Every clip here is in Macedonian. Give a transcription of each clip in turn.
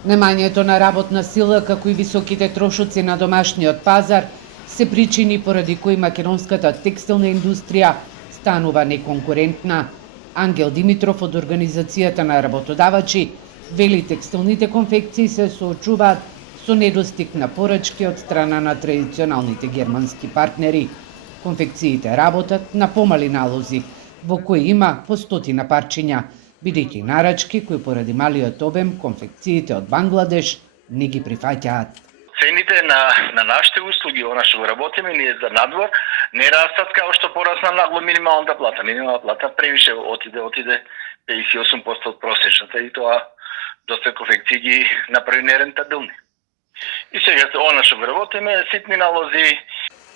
Немањето на работна сила, како и високите трошоци на домашниот пазар, се причини поради кои македонската текстилна индустрија станува неконкурентна. Ангел Димитров од Организацијата на работодавачи вели текстилните конфекции се соочуваат со недостиг на порачки од страна на традиционалните германски партнери. Конфекциите работат на помали налози, во кои има по стотина парчиња, бидејќи нарачки кои поради малиот обем конфекциите од Бангладеш не ги прифаќаат. Цените на нашите услуги, она што го работиме ние за надвор, не растат како што порасна нагло минималната плата. Минималната плата превише отиде 58% од просечната и тоа доста конфекции ги направи нерентабилни. И сега она што го работиме ситни налози.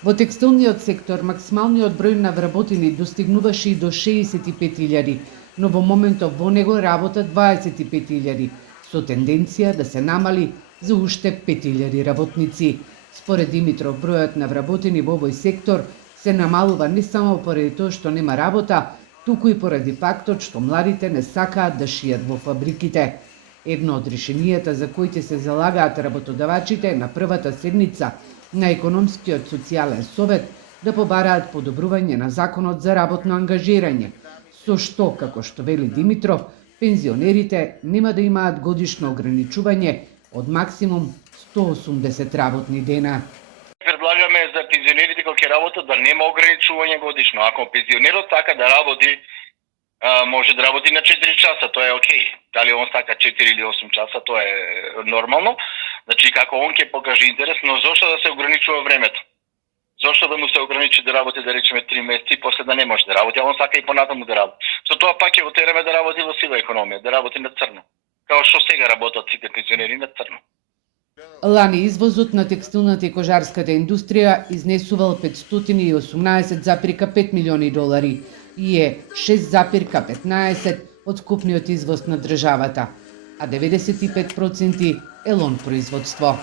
Во текстилниот сектор максималниот број на вработени достигнуваше и до 65.000, но во моментов во него работат 25.000, со тенденција да се намали за уште 5.000 работници. Според Димитров, бројот на вработени во овој сектор се намалува не само поради тоа што нема работа, туку и поради фактот што младите не сакаат да шијат во фабриките. Едно од решенијата за кои ќе се залагаат работодавачите на првата седница на Економскиот социјален совет да побараат подобрување на законот за работно ангажирање, со што, како што вели Димитров, пензионерите нема да имаат годишно ограничување од максимум 180 работни дена. Предлагаме за пензионерите кои ќе работат да нема ограничување годишно. Ако пензионерот сака да работи, може да работи на 4 часа, тоа е окей. Дали он сака 4 или 8 часа, тоа е нормално. Значи како он ќе покаже интерес, но зошто да се ограничува времето? Зошто да му се ограничи да работи, да речеме 3 месеци и после да не може да работи, а он сака и понатаму да работи. Со тоа пак ќе го тераме да работи во сива економија, да работи на црно. Као што сега работат сите пензионери на црно. Лани извозот на текстилната и кожарската индустрија изнесувал 518,5 милиони долари и е 6,15 од вкупниот извоз на државата, а 95% е лон производство.